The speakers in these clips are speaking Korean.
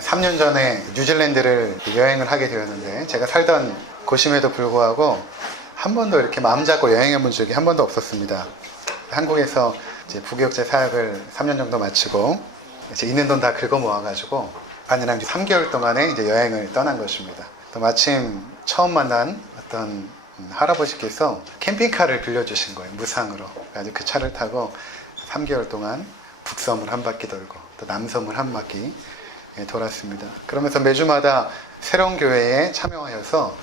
3년 전에 뉴질랜드를 여행을 하게 되었는데, 제가 살던 곳임에도 불구하고 한 번도 이렇게 마음 잡고 여행해 본 적이 한 번도 없었습니다. 한국에서 이제 부교육자 사역을 3년 정도 마치고 이제 있는 돈 다 긁어 모아가지고 아내랑 3개월 동안에 이제 여행을 떠난 것입니다. 또 마침 처음 만난 어떤 할아버지께서 캠핑카를 빌려주신 거예요. 무상으로. 그래서 그 차를 타고 3개월 동안 북섬을 한 바퀴 돌고 또 남섬을 한 바퀴 돌았습니다. 그러면서 매주마다 새로운 교회에 참여하여서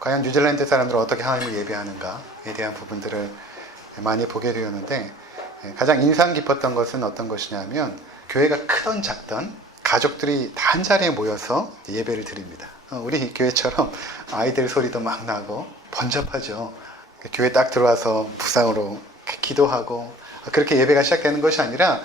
과연 뉴질랜드 사람들은 어떻게 하나님을 예배하는가에 대한 부분들을 많이 보게 되었는데, 가장 인상 깊었던 것은 어떤 것이냐면 교회가 크던 작던 가족들이 다 한 자리에 모여서 예배를 드립니다. 우리 교회처럼 아이들 소리도 막 나고 번잡하죠. 교회 딱 들어와서 묵상으로 기도하고 그렇게 예배가 시작되는 것이 아니라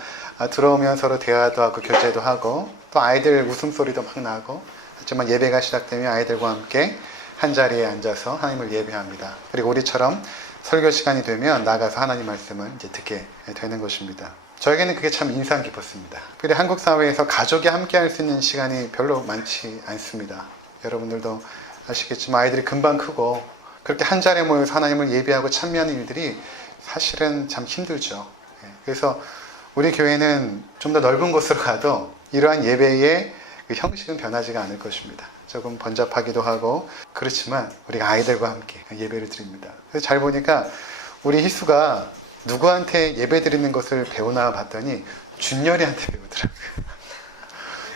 들어오면 서로 대화도 하고 교제도 하고 또 아이들 웃음소리도 막 나고, 하지만 예배가 시작되면 아이들과 함께 한 자리에 앉아서 하나님을 예배합니다. 그리고 우리처럼 설교 시간이 되면 나가서 하나님 말씀을 이제 듣게 되는 것입니다. 저에게는 그게 참 인상 깊었습니다. 근데 한국 사회에서 가족이 함께 할 수 있는 시간이 별로 많지 않습니다. 여러분들도 아시겠지만 아이들이 금방 크고 그렇게 한 자리에 모여서 하나님을 예배하고 찬미하는 일들이 사실은 참 힘들죠. 그래서 우리 교회는 좀 더 넓은 곳으로 가도 이러한 예배의 그 형식은 변하지가 않을 것입니다. 조금 번잡하기도 하고 그렇지만 우리가 아이들과 함께 예배를 드립니다. 그래서 잘 보니까 우리 희수가 누구한테 예배 드리는 것을 배우나 봤더니 준열이한테 배우더라고요.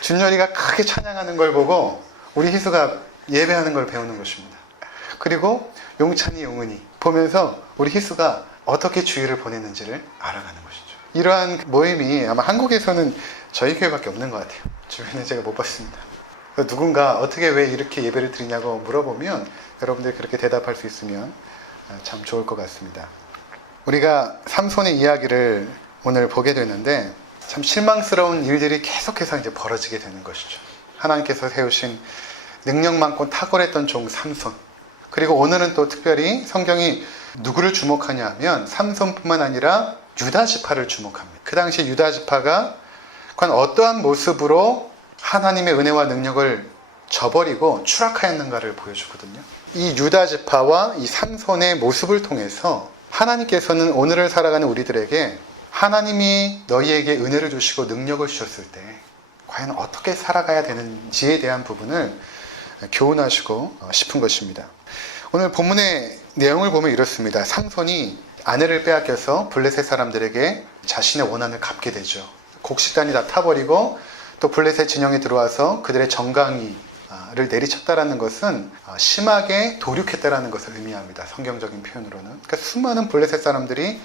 준열이가 크게 찬양하는 걸 보고 우리 희수가 예배하는 걸 배우는 것입니다. 그리고 용찬이, 용은이 보면서 우리 희수가 어떻게 주일을 보냈는지를 알아가는 것이죠. 이러한 모임이 아마 한국에서는 저희 교회밖에 없는 것 같아요. 주변에 제가 못 봤습니다. 누군가 어떻게 왜 이렇게 예배를 드리냐고 물어보면 여러분들이 그렇게 대답할 수 있으면 참 좋을 것 같습니다. 우리가 삼손의 이야기를 오늘 보게 되는데 참 실망스러운 일들이 계속해서 이제 벌어지게 되는 것이죠. 하나님께서 세우신 능력 많고 탁월했던 종 삼손, 그리고 오늘은 또 특별히 성경이 누구를 주목하냐 하면 삼손뿐만 아니라 유다 지파를 주목합니다. 그 당시 유다 지파가 과연 어떠한 모습으로 하나님의 은혜와 능력을 저버리고 추락하였는가를 보여주거든요. 이 유다 지파와 이 삼손의 모습을 통해서 하나님께서는 오늘을 살아가는 우리들에게 하나님이 너희에게 은혜를 주시고 능력을 주셨을 때 과연 어떻게 살아가야 되는지에 대한 부분을 교훈하시고 싶은 것입니다. 오늘 본문의 내용을 보면 이렇습니다. 삼손이 아내를 빼앗겨서 블레셋 사람들에게 자신의 원한을 갚게 되죠. 곡식단이 다 타버리고 또 블레셋 진영에 들어와서 그들의 정강이를 내리쳤다라는 것은 심하게 도륙했다라는 것을 의미합니다. 성경적인 표현으로는. 그러니까 수많은 블레셋 사람들이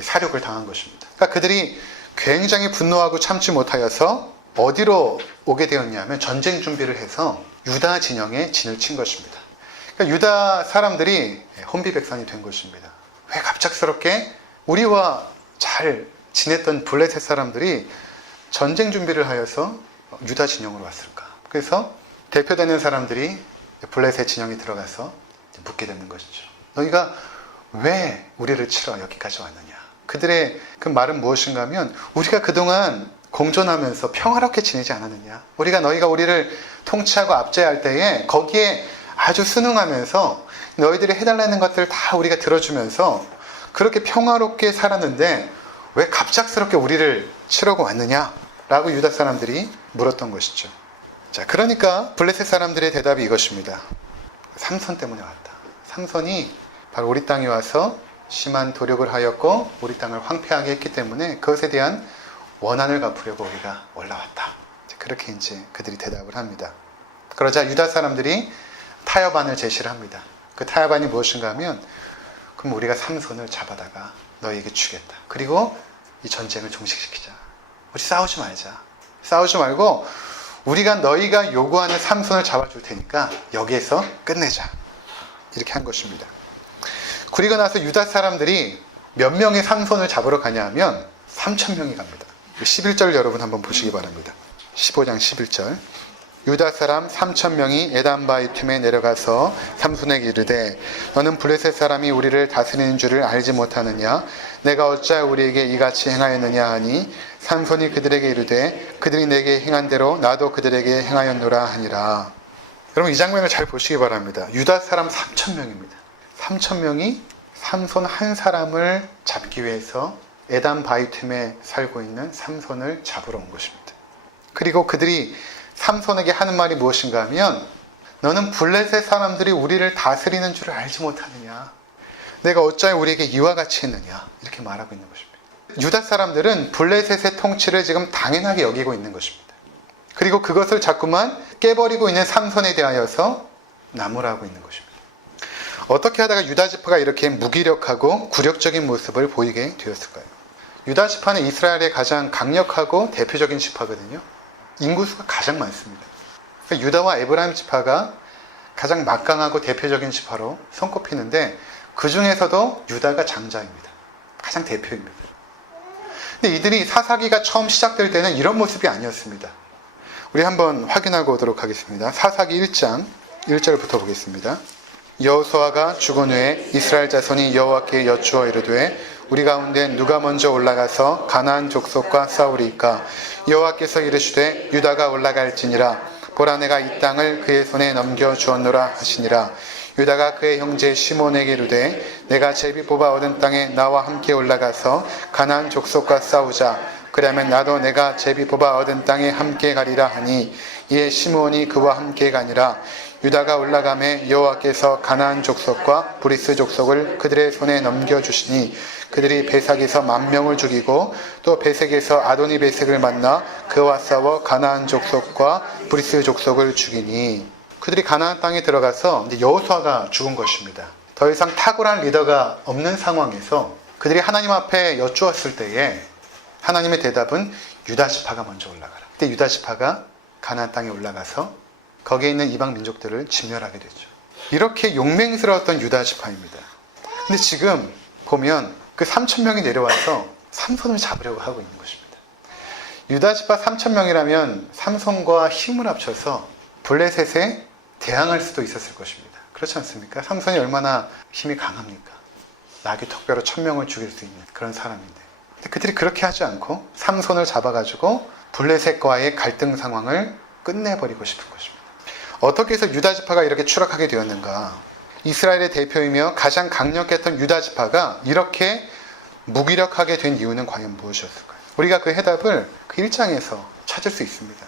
사륙을 당한 것입니다. 그러니까 그들이 굉장히 분노하고 참지 못하여서 어디로 오게 되었냐면 전쟁 준비를 해서 유다 진영에 진을 친 것입니다. 그러니까 유다 사람들이 혼비백산이 된 것입니다. 왜 갑작스럽게 우리와 잘 지냈던 블레셋 사람들이 전쟁 준비를 하여서 유다 진영으로 왔을까? 그래서 대표되는 사람들이 블레셋 진영에 들어가서 묻게 되는 것이죠. 너희가 왜 우리를 치러 여기까지 왔느냐? 그들의 그 말은 무엇인가 하면 우리가 그동안 공존하면서 평화롭게 지내지 않았느냐? 우리가 너희가 우리를 통치하고 압제할 때에 거기에 아주 순응하면서 너희들이 해달라는 것들을 다 우리가 들어주면서 그렇게 평화롭게 살았는데 왜 갑작스럽게 우리를 치려고 왔느냐? 라고 유다 사람들이 물었던 것이죠. 자, 그러니까 블레셋 사람들의 대답이 이것입니다. 삼손 때문에 왔다. 삼손이 바로 우리 땅에 와서 심한 도력을 하였고 우리 땅을 황폐하게 했기 때문에 그것에 대한 원한을 갚으려고 우리가 올라왔다. 그렇게 이제 그들이 대답을 합니다. 그러자 유다 사람들이 타협안을 제시를 합니다. 그 타협안이 무엇인가 하면 그럼 우리가 삼손을 잡아다가 너희에게 주겠다. 그리고 이 전쟁을 종식시키자. 우리 싸우지 말자. 싸우지 말고 우리가 너희가 요구하는 삼손을 잡아줄 테니까 여기에서 끝내자. 이렇게 한 것입니다. 그리고 나서 유다 사람들이 몇 명의 삼손을 잡으러 가냐 하면 3,000명이 갑니다. 11절 여러분 한번 보시기 바랍니다. 15장 11절. 유다 사람 3,000명이 에담바위 틈에 내려가서 삼손에게 이르되 너는 블레셋 사람이 우리를 다스리는 줄을 알지 못하느냐? 내가 어찌하여 우리에게 이같이 행하였느냐 하니 삼손이 그들에게 이르되 그들이 내게 행한 대로 나도 그들에게 행하였노라 하니라. 여러분 이 장면을 잘 보시기 바랍니다. 유다 사람 3,000명입니다. 3,000명이 삼손 한 사람을 잡기 위해서 에담 바이툼에 살고 있는 삼손을 잡으러 온 것입니다. 그리고 그들이 삼손에게 하는 말이 무엇인가 하면 너는 블레셋 사람들이 우리를 다스리는 줄을 알지 못하느냐. 내가 어찌하여 우리에게 이와 같이 했느냐. 이렇게 말하고 있는 것입니다. 유다 사람들은 블레셋의 통치를 지금 당연하게 여기고 있는 것입니다. 그리고 그것을 자꾸만 깨버리고 있는 삼손에 대하여서 나무라고 있는 것입니다. 어떻게 하다가 유다 지파가 이렇게 무기력하고 굴욕적인 모습을 보이게 되었을까요? 유다 지파는 이스라엘의 가장 강력하고 대표적인 지파거든요. 인구수가 가장 많습니다. 유다와 에브라임 지파가 가장 막강하고 대표적인 지파로 손꼽히는데 그 중에서도 유다가 장자입니다. 가장 대표입니다. 근데 이들이 사사기가 처음 시작될 때는 이런 모습이 아니었습니다. 우리 한번 확인하고 오도록 하겠습니다. 사사기 1장 1절부터 보겠습니다. 여호수아가 죽은 후에 이스라엘 자손이 여호와께 여쭈어 이르되 우리 가운데 누가 먼저 올라가서 가나안 족속과 싸우리이까. 여호와께서 이르시되 유다가 올라갈지니라. 보라 내가 이 땅을 그의 손에 넘겨 주었노라 하시니라. 유다가 그의 형제 시몬에게 이르되 내가 제비 뽑아 얻은 땅에 나와 함께 올라가서 가나안 족속과 싸우자. 그러면 나도 내가 제비 뽑아 얻은 땅에 함께 가리라 하니 이에 시므온이 그와 함께 가니라. 유다가 올라가매 여호와께서 가나안 족속과 브리스 족속을 그들의 손에 넘겨주시니 그들이 베삭에서 10,000명을 죽이고 또 베색에서 아도니 베색을 만나 그와 싸워 가나안 족속과 브리스 족속을 죽이니. 그들이 가나안 땅에 들어가서 이제 여호수아가 죽은 것입니다. 더 이상 탁월한 리더가 없는 상황에서 그들이 하나님 앞에 여쭈었을 때에 하나님의 대답은 유다 지파가 먼저 올라가라. 그때 유다 지파가 가나안 땅에 올라가서 거기에 있는 이방 민족들을 진멸하게 되죠. 이렇게 용맹스러웠던 유다 지파입니다. 근데 지금 보면 그 3,000명이 내려와서 삼손을 잡으려고 하고 있는 것입니다. 유다 지파 3,000명이라면 삼손과 힘을 합쳐서 블레셋에 대항할 수도 있었을 것입니다. 그렇지 않습니까? 삼손이 얼마나 힘이 강합니까? 나귀 턱뼈로 1,000명을 죽일 수 있는 그런 사람인데. 근데 그들이 그렇게 하지 않고 삼손을 잡아가지고 블레셋과의 갈등 상황을 끝내버리고 싶은 것입니다. 어떻게 해서 유다 지파가 이렇게 추락하게 되었는가? 이스라엘의 대표이며 가장 강력했던 유다 지파가 이렇게 무기력하게 된 이유는 과연 무엇이었을까요? 우리가 그 해답을 그 1장에서 찾을 수 있습니다.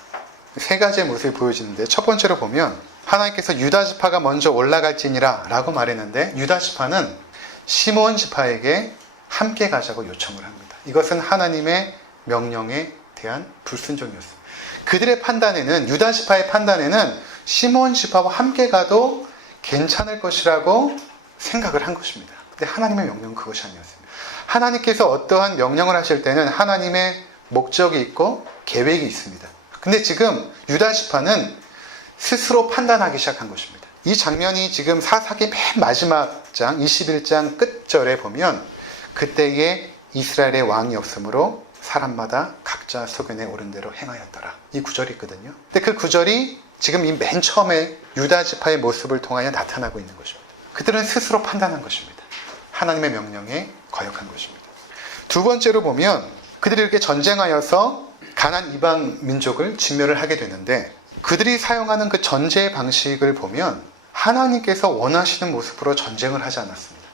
세 가지의 모습이 보여지는데 첫 번째로 보면 하나님께서 유다 지파가 먼저 올라갈지니라 라고 말했는데 유다 지파는 시므온 지파에게 함께 가자고 요청을 합니다. 이것은 하나님의 명령에 대한 불순종이었습니다. 그들의 판단에는, 유다 지파의 판단에는 시므온 지파와 함께 가도 괜찮을 것이라고 생각을 한 것입니다. 근데 하나님의 명령은 그것이 아니었습니다. 하나님께서 어떠한 명령을 하실 때는 하나님의 목적이 있고 계획이 있습니다. 근데 지금 유다 지파는 스스로 판단하기 시작한 것입니다. 이 장면이 지금 사사기 맨 마지막 장 21장 끝절에 보면 그때에 이스라엘의 왕이 없으므로 사람마다 각자 소견에 오른 대로 행하였더라. 이 구절이 있거든요. 근데 그 구절이 지금 이 맨 처음에 유다 지파의 모습을 통하여 나타나고 있는 것입니다. 그들은 스스로 판단한 것입니다. 하나님의 명령에 거역한 것입니다. 두 번째로 보면 그들이 이렇게 전쟁하여서 가나안 이방 민족을 진멸을 하게 되는데 그들이 사용하는 그 전제의 방식을 보면 하나님께서 원하시는 모습으로 전쟁을 하지 않았습니다.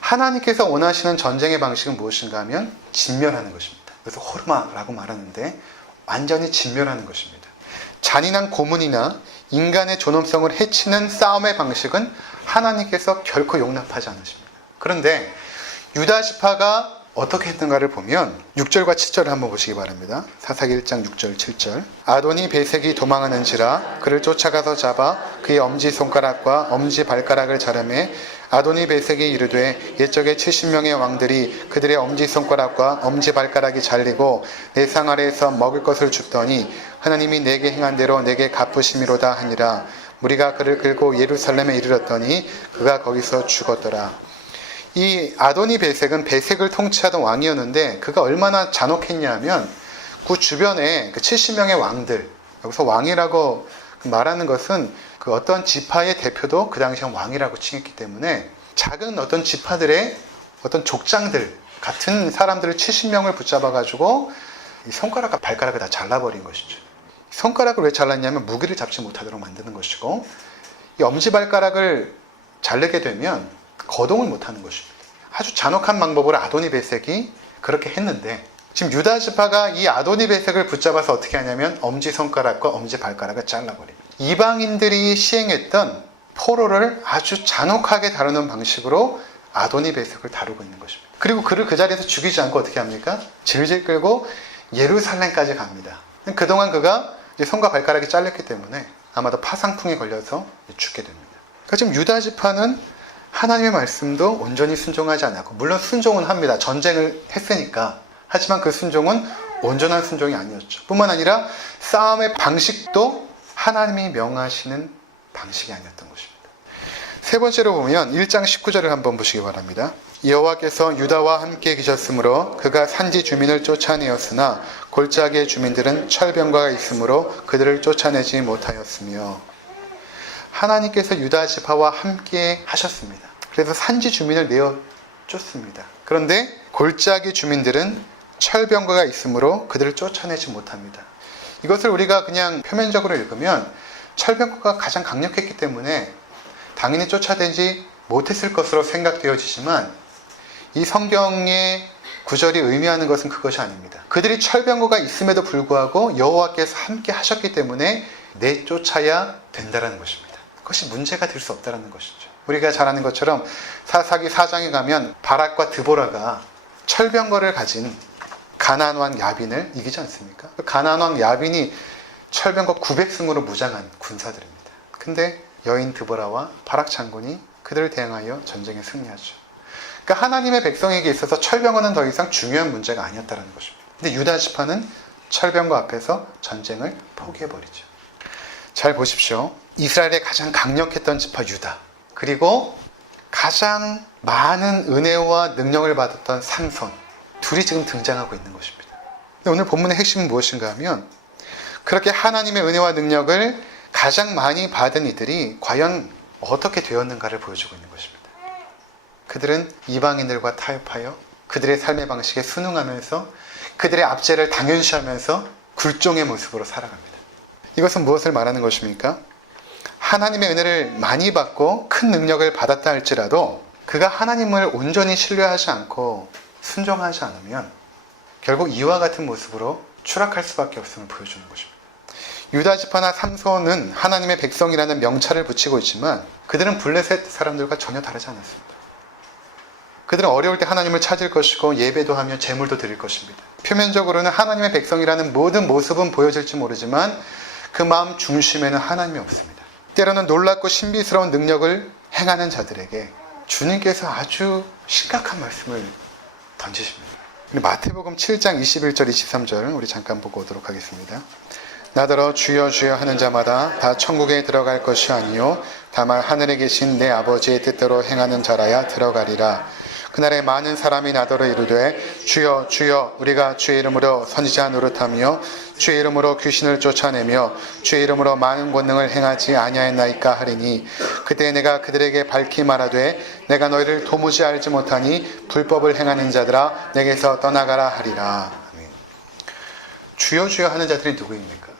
하나님께서 원하시는 전쟁의 방식은 무엇인가 하면 진멸하는 것입니다. 그래서 호르마라고 말하는데 완전히 진멸하는 것입니다. 잔인한 고문이나 인간의 존엄성을 해치는 싸움의 방식은 하나님께서 결코 용납하지 않으십니다. 그런데 유다 지파가 어떻게 했던가를 보면 6절과 7절을 한번 보시기 바랍니다. 사사기 1장 6절 7절. 아도니 베색이 도망하는지라 그를 쫓아가서 잡아 그의 엄지손가락과 엄지발가락을 자르매 아도니 베색이 이르되 옛적에 70명의 왕들이 그들의 엄지손가락과 엄지발가락이 잘리고 내 상 아래에서 먹을 것을 줍더니 하나님이 내게 행한 대로 내게 갚으심이로다 하니라. 무리가 그를 끌고 예루살렘에 이르렀더니 그가 거기서 죽었더라. 이 아도니 베색은 베색을 통치하던 왕이었는데 그가 얼마나 잔혹했냐 하면 그 주변에 그 70명의 왕들, 여기서 왕이라고 말하는 것은 그 어떤 지파의 대표도 그 당시엔 왕이라고 칭했기 때문에 작은 어떤 지파들의 어떤 족장들 같은 사람들을 70명을 붙잡아 가지고 이 손가락과 발가락을 다 잘라버린 것이죠. 손가락을 왜 잘랐냐면 무기를 잡지 못하도록 만드는 것이고, 이 엄지발가락을 자르게 되면 거동을 못하는 것입니다. 아주 잔혹한 방법으로 아도니베섹이 그렇게 했는데, 지금 유다 지파가 이 아도니베섹을 붙잡아서 어떻게 하냐면 엄지손가락과 엄지발가락을 잘라버립니다. 이방인들이 시행했던 포로를 아주 잔혹하게 다루는 방식으로 아도니베섹을 다루고 있는 것입니다. 그리고 그를 그 자리에서 죽이지 않고 어떻게 합니까? 질질 끌고 예루살렘까지 갑니다. 그동안 그가 손과 발가락이 잘렸기 때문에 아마도 파상풍에 걸려서 죽게 됩니다. 그러니까 지금 유다 지파는 하나님의 말씀도 온전히 순종하지 않았고, 물론 순종은 합니다. 전쟁을 했으니까. 하지만 그 순종은 온전한 순종이 아니었죠. 뿐만 아니라 싸움의 방식도 하나님이 명하시는 방식이 아니었던 것입니다. 세 번째로 보면 1장 19절을 한번 보시기 바랍니다. 여호와께서 유다와 함께 계셨으므로 그가 산지 주민을 쫓아내었으나 골짜기의 주민들은 철병과가 있으므로 그들을 쫓아내지 못하였으며, 하나님께서 유다 지파와 함께 하셨습니다. 그래서 산지 주민을 내어 쫓습니다. 그런데 골짜기 주민들은 철병과가 있으므로 그들을 쫓아내지 못합니다. 이것을 우리가 그냥 표면적으로 읽으면 철병과가 가장 강력했기 때문에 당연히 쫓아내지 못했을 것으로 생각되어지지만, 이 성경의 구절이 의미하는 것은 그것이 아닙니다. 그들이 철병거가 있음에도 불구하고 여호와께서 함께 하셨기 때문에 내쫓아야 된다는 것입니다. 그것이 문제가 될 수 없다는 것이죠. 우리가 잘 아는 것처럼 사사기 4장에 가면 바락과 드보라가 철병거를 가진 가나안 왕 야빈을 이기지 않습니까? 가나안 왕 야빈이 철병거 900승으로 무장한 군사들입니다. 근데 여인 드보라와 바락 장군이 그들을 대항하여 전쟁에 승리하죠. 그러니까 하나님의 백성에게 있어서 철병거는 더 이상 중요한 문제가 아니었다는 것입니다. 근데 유다 지파는 철병거 앞에서 전쟁을 포기해버리죠. 잘 보십시오. 이스라엘의 가장 강력했던 지파 유다, 그리고 가장 많은 은혜와 능력을 받았던 삼손, 둘이 지금 등장하고 있는 것입니다. 오늘 본문의 핵심은 무엇인가 하면, 그렇게 하나님의 은혜와 능력을 가장 많이 받은 이들이 과연 어떻게 되었는가를 보여주고 있는 것입니다. 그들은 이방인들과 타협하여 그들의 삶의 방식에 순응하면서 그들의 압제를 당연시하면서 굴종의 모습으로 살아갑니다. 이것은 무엇을 말하는 것입니까? 하나님의 은혜를 많이 받고 큰 능력을 받았다 할지라도 그가 하나님을 온전히 신뢰하지 않고 순종하지 않으면 결국 이와 같은 모습으로 추락할 수밖에 없음을 보여주는 것입니다. 유다 지파나 삼손은 하나님의 백성이라는 명찰을 붙이고 있지만 그들은 블레셋 사람들과 전혀 다르지 않았습니다. 그들은 어려울 때 하나님을 찾을 것이고 예배도 하며 제물도 드릴 것입니다. 표면적으로는 하나님의 백성이라는 모든 모습은 보여질지 모르지만 그 마음 중심에는 하나님이 없습니다. 때로는 놀랍고 신비스러운 능력을 행하는 자들에게 주님께서 아주 심각한 말씀을 던지십니다. 마태복음 7장 21절 23절 우리 잠깐 보고 오도록 하겠습니다. 나더러 주여 주여 하는 자마다 다 천국에 들어갈 것이 아니요 다만 하늘에 계신 내 아버지의 뜻대로 행하는 자라야 들어가리라. 그날에 많은 사람이 나더러 이르되 주여 주여 우리가 주의 이름으로 선지자 노릇하며 주의 이름으로 귀신을 쫓아내며 주의 이름으로 많은 권능을 행하지 아니하였나이까 하리니 그때 내가 그들에게 밝히 말하되 내가 너희를 도무지 알지 못하니 불법을 행하는 자들아 내게서 떠나가라 하리라. 주여 주여 하는 자들이 누구입니까?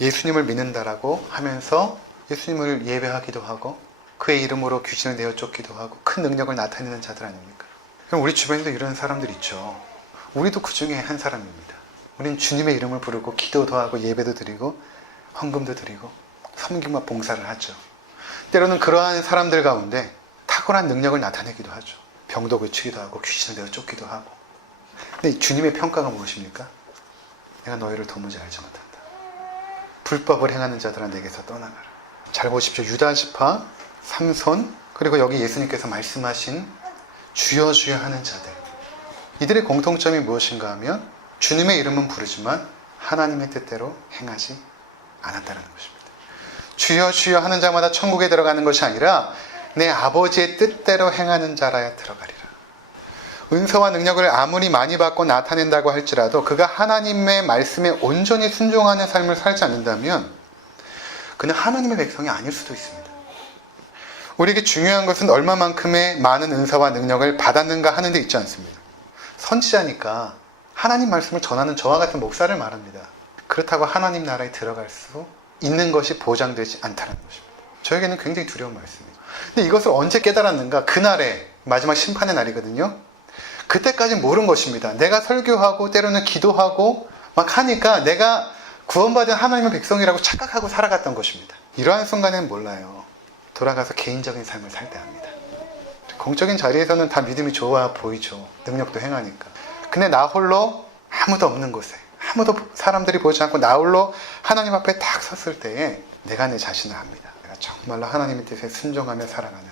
예수님을 믿는다라고 하면서 예수님을 예배하기도 하고 그의 이름으로 귀신을 내어 쫓기도 하고 큰 능력을 나타내는 자들 아닙니까? 그럼 우리 주변에도 이런 사람들 있죠. 우리도 그 중에 한 사람입니다. 우리는 주님의 이름을 부르고 기도도 하고 예배도 드리고 헌금도 드리고 섬김과 봉사를 하죠. 때로는 그러한 사람들 가운데 탁월한 능력을 나타내기도 하죠. 병도 고치기도 하고 귀신을 내어 쫓기도 하고. 근데 주님의 평가가 무엇입니까? 내가 너희를 도무지 알지 못한다. 불법을 행하는 자들아 내게서 떠나가라. 잘 보십시오. 유다 지파, 삼손, 그리고 여기 예수님께서 말씀하신 주여 주여 하는 자들, 이들의 공통점이 무엇인가 하면 주님의 이름은 부르지만 하나님의 뜻대로 행하지 않았다는 것입니다. 주여 주여 하는 자마다 천국에 들어가는 것이 아니라 내 아버지의 뜻대로 행하는 자라야 들어가리라. 은사와 능력을 아무리 많이 받고 나타낸다고 할지라도 그가 하나님의 말씀에 온전히 순종하는 삶을 살지 않는다면 그는 하나님의 백성이 아닐 수도 있습니다. 우리에게 중요한 것은 얼마만큼의 많은 은사와 능력을 받았는가 하는 데 있지 않습니다. 선지자니까 하나님 말씀을 전하는 저와 같은 목사를 말합니다. 그렇다고 하나님 나라에 들어갈 수 있는 것이 보장되지 않다는 것입니다. 저에게는 굉장히 두려운 말씀이에요. 근데 이것을 언제 깨달았는가? 그날에 마지막 심판의 날이거든요. 그때까지는 모른 것입니다. 내가 설교하고 때로는 기도하고 막 하니까 내가 구원받은 하나님의 백성이라고 착각하고 살아갔던 것입니다. 이러한 순간에는 몰라요. 돌아가서 개인적인 삶을 살 때 합니다. 공적인 자리에서는 다 믿음이 좋아 보이죠. 능력도 행하니까. 근데 나 홀로 아무도 없는 곳에, 아무도 사람들이 보지 않고 나 홀로 하나님 앞에 딱 섰을 때에 내가 내 자신을 압니다. 내가 정말로 하나님의 뜻에 순종하며 살아가는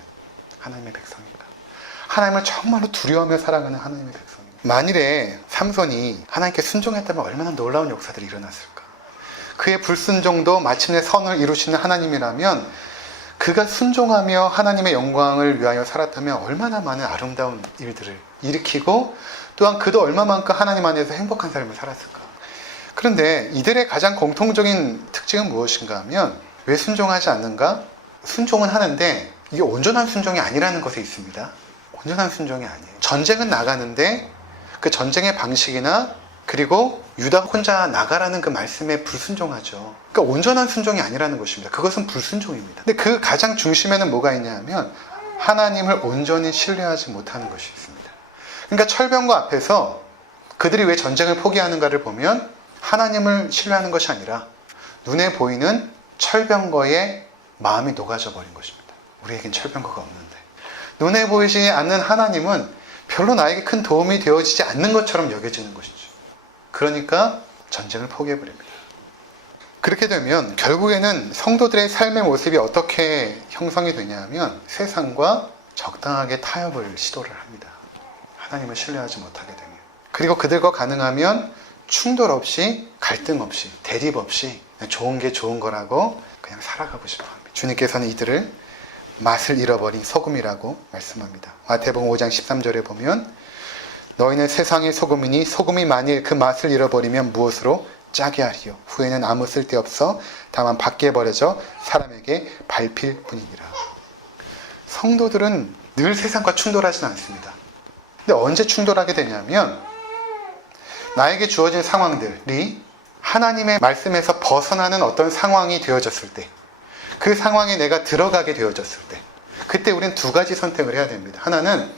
하나님의 백성인가? 하나님을 정말로 두려워하며 살아가는 하나님의 백성인가? 만일에 삼손이 하나님께 순종했다면 얼마나 놀라운 역사들이 일어났을까? 그의 불순종도 마침내 선을 이루시는 하나님이라면 그가 순종하며 하나님의 영광을 위하여 살았다면 얼마나 많은 아름다운 일들을 일으키고 또한 그도 얼마만큼 하나님 안에서 행복한 삶을 살았을까? 그런데 이들의 가장 공통적인 특징은 무엇인가 하면 왜 순종하지 않는가? 순종은 하는데 이게 온전한 순종이 아니라는 것에 있습니다. 온전한 순종이 아니에요. 전쟁은 나가는데 그 전쟁의 방식이나 그리고 유다 혼자 나가라는 그 말씀에 불순종하죠. 그러니까 온전한 순종이 아니라는 것입니다. 그것은 불순종입니다. 근데 그 가장 중심에는 뭐가 있냐 하면 하나님을 온전히 신뢰하지 못하는 것이 있습니다. 그러니까 철병거 앞에서 그들이 왜 전쟁을 포기하는가를 보면 하나님을 신뢰하는 것이 아니라 눈에 보이는 철병거에 마음이 녹아져 버린 것입니다. 우리에겐 철병거가 없는데 눈에 보이지 않는 하나님은 별로 나에게 큰 도움이 되어지지 않는 것처럼 여겨지는 것이죠. 그러니까 전쟁을 포기해버립니다. 그렇게 되면 결국에는 성도들의 삶의 모습이 어떻게 형성이 되냐면 세상과 적당하게 타협을 시도를 합니다. 하나님을 신뢰하지 못하게 되면. 그리고 그들과 가능하면 충돌 없이, 갈등 없이, 대립 없이 좋은 게 좋은 거라고 그냥 살아가고 싶어 합니다. 주님께서는 이들을 맛을 잃어버린 소금이라고 말씀합니다. 마태복음 5장 13절에 보면 너희는 세상의 소금이니 소금이 만일 그 맛을 잃어버리면 무엇으로 짜게 하리요. 후에는 아무 쓸데없어 다만 밖에 버려져 사람에게 밟힐 뿐이니라. 성도들은 늘 세상과 충돌하지는 않습니다. 근데 언제 충돌하게 되냐면 나에게 주어진 상황들이 하나님의 말씀에서 벗어나는 어떤 상황이 되어졌을 때, 그 상황에 내가 들어가게 되어졌을 때, 그때 우리는 두 가지 선택을 해야 됩니다. 하나는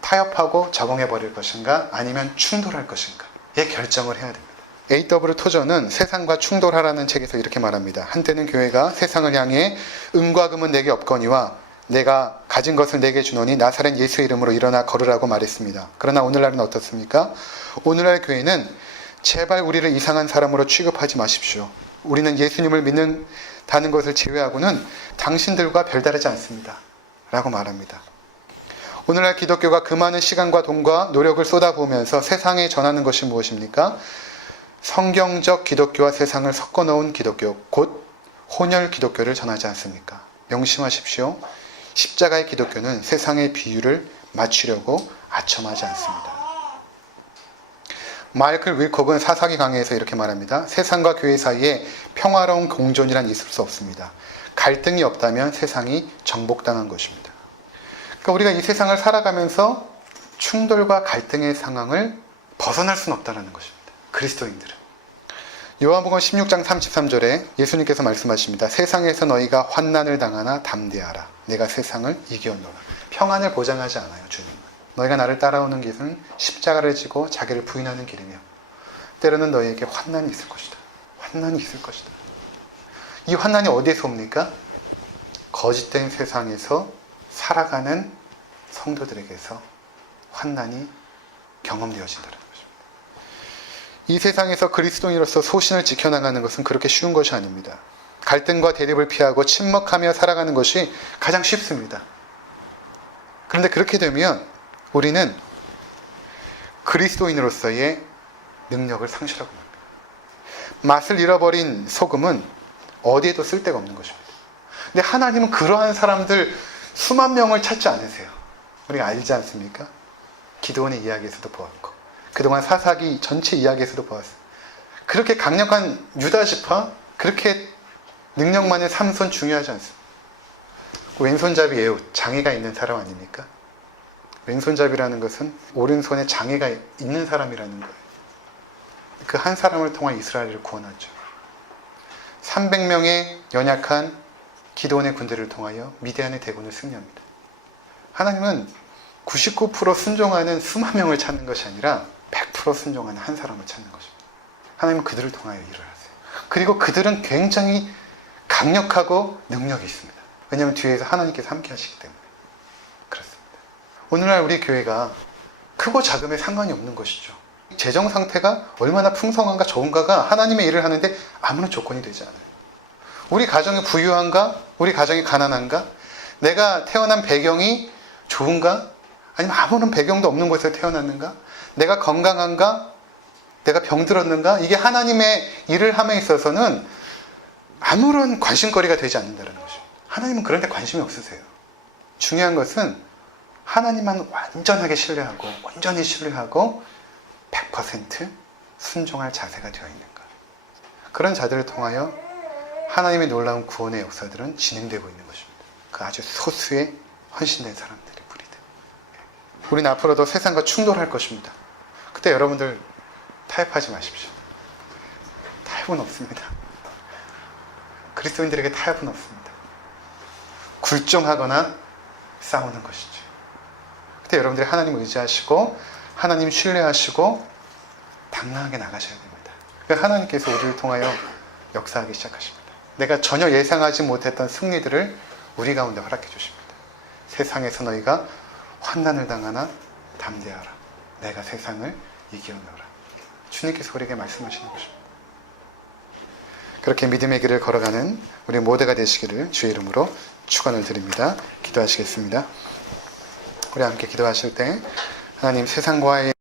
타협하고 적응해버릴 것인가 아니면 충돌할 것인가에 결정을 해야 됩니다. A.W. 토저는 세상과 충돌하라는 책에서 이렇게 말합니다. 한때는 교회가 세상을 향해 은과 금은 내게 없거니와 내가 가진 것을 내게 주노니 나사렛 예수의 이름으로 일어나 걸으라고 말했습니다. 그러나 오늘날은 어떻습니까? 오늘날 교회는 제발 우리를 이상한 사람으로 취급하지 마십시오. 우리는 예수님을 믿는다는 것을 제외하고는 당신들과 별다르지 않습니다. 라고 말합니다. 오늘날 기독교가 그 많은 시간과 돈과 노력을 쏟아부으면서 세상에 전하는 것이 무엇입니까? 성경적 기독교와 세상을 섞어놓은 기독교, 곧 혼혈 기독교를 전하지 않습니까? 명심하십시오. 십자가의 기독교는 세상의 비유를 맞추려고 아첨하지 않습니다. 마이클 윌콕은 사사기 강해에서 이렇게 말합니다. 세상과 교회 사이에 평화로운 공존이란 있을 수 없습니다. 갈등이 없다면 세상이 정복당한 것입니다. 그러니까 우리가 이 세상을 살아가면서 충돌과 갈등의 상황을 벗어날 수는 없다는 것입니다. 그리스도인들은. 요한복음 16장 33절에 예수님께서 말씀하십니다. 세상에서 너희가 환난을 당하나 담대하라. 내가 세상을 이겨노라. 평안을 보장하지 않아요, 주님은. 너희가 나를 따라오는 길은 십자가를 지고 자기를 부인하는 길이며 때로는 너희에게 환난이 있을 것이다. 환난이 있을 것이다. 이 환난이 어디에서 옵니까? 거짓된 세상에서 살아가는 성도들에게서 환난이 경험되어진다는 것입니다. 이 세상에서 그리스도인으로서 소신을 지켜나가는 것은 그렇게 쉬운 것이 아닙니다. 갈등과 대립을 피하고 침묵하며 살아가는 것이 가장 쉽습니다. 그런데 그렇게 되면 우리는 그리스도인으로서의 능력을 상실하고 맙니다. 맛을 잃어버린 소금은 어디에도 쓸데가 없는 것입니다. 근데 하나님은 그러한 사람들 수만 명을 찾지 않으세요. 우리가 알지 않습니까? 기드온의 이야기에서도 보았고 그동안 사사기 전체 이야기에서도 보았어요. 그렇게 강력한 유다 지파, 그렇게 능력 많은 삼손 중요하지 않습니다. 왼손잡이 에웃, 장애가 있는 사람 아닙니까? 왼손잡이라는 것은 오른손에 장애가 있는 사람이라는 거예요. 그 한 사람을 통해 이스라엘을 구원하죠. 300명의 연약한 기드온의 군대를 통하여 미디안의 대군을 승리합니다. 하나님은 99% 순종하는 수만 명을 찾는 것이 아니라 100% 순종하는 한 사람을 찾는 것입니다. 하나님은 그들을 통하여 일을 하세요. 그리고 그들은 굉장히 강력하고 능력이 있습니다. 왜냐하면 뒤에서 하나님께서 함께 하시기 때문에 그렇습니다. 오늘날 우리 교회가 크고 작음에 상관이 없는 것이죠. 재정 상태가 얼마나 풍성한가 적은가가 하나님의 일을 하는데 아무런 조건이 되지 않아요. 우리 가정이 부유한가? 우리 가정이 가난한가? 내가 태어난 배경이 좋은가? 아니면 아무런 배경도 없는 곳에서 태어났는가? 내가 건강한가? 내가 병들었는가? 이게 하나님의 일을 함에 있어서는 아무런 관심거리가 되지 않는다는 것입니다. 하나님은 그런 데 관심이 없으세요. 중요한 것은 하나님만 완전하게 신뢰하고 온전히 신뢰하고 100% 순종할 자세가 되어 있는가. 그런 자들을 통하여 하나님의 놀라운 구원의 역사들은 진행되고 있는 것입니다. 그 아주 소수의 헌신된 사람들의 무리들. 우리는 앞으로도 세상과 충돌할 것입니다. 그때 여러분들 타협하지 마십시오. 타협은 없습니다. 그리스도인들에게 타협은 없습니다. 굴종하거나 싸우는 것이죠. 그때 여러분들이 하나님 의지하시고 하나님 신뢰하시고 당당하게 나가셔야 됩니다. 하나님께서 우리를 통하여 역사하기 시작하십니다. 내가 전혀 예상하지 못했던 승리들을 우리 가운데 허락해 주십니다. 세상에서 너희가 환난을 당하나 담대하라. 내가 세상을 이겨노라. 주님께서 우리에게 말씀하시는 것입니다. 그렇게 믿음의 길을 걸어가는 우리 모두가 되시기를 주의 이름으로 축원을 드립니다. 기도하시겠습니다. 우리 함께 기도하실 때 하나님 세상과의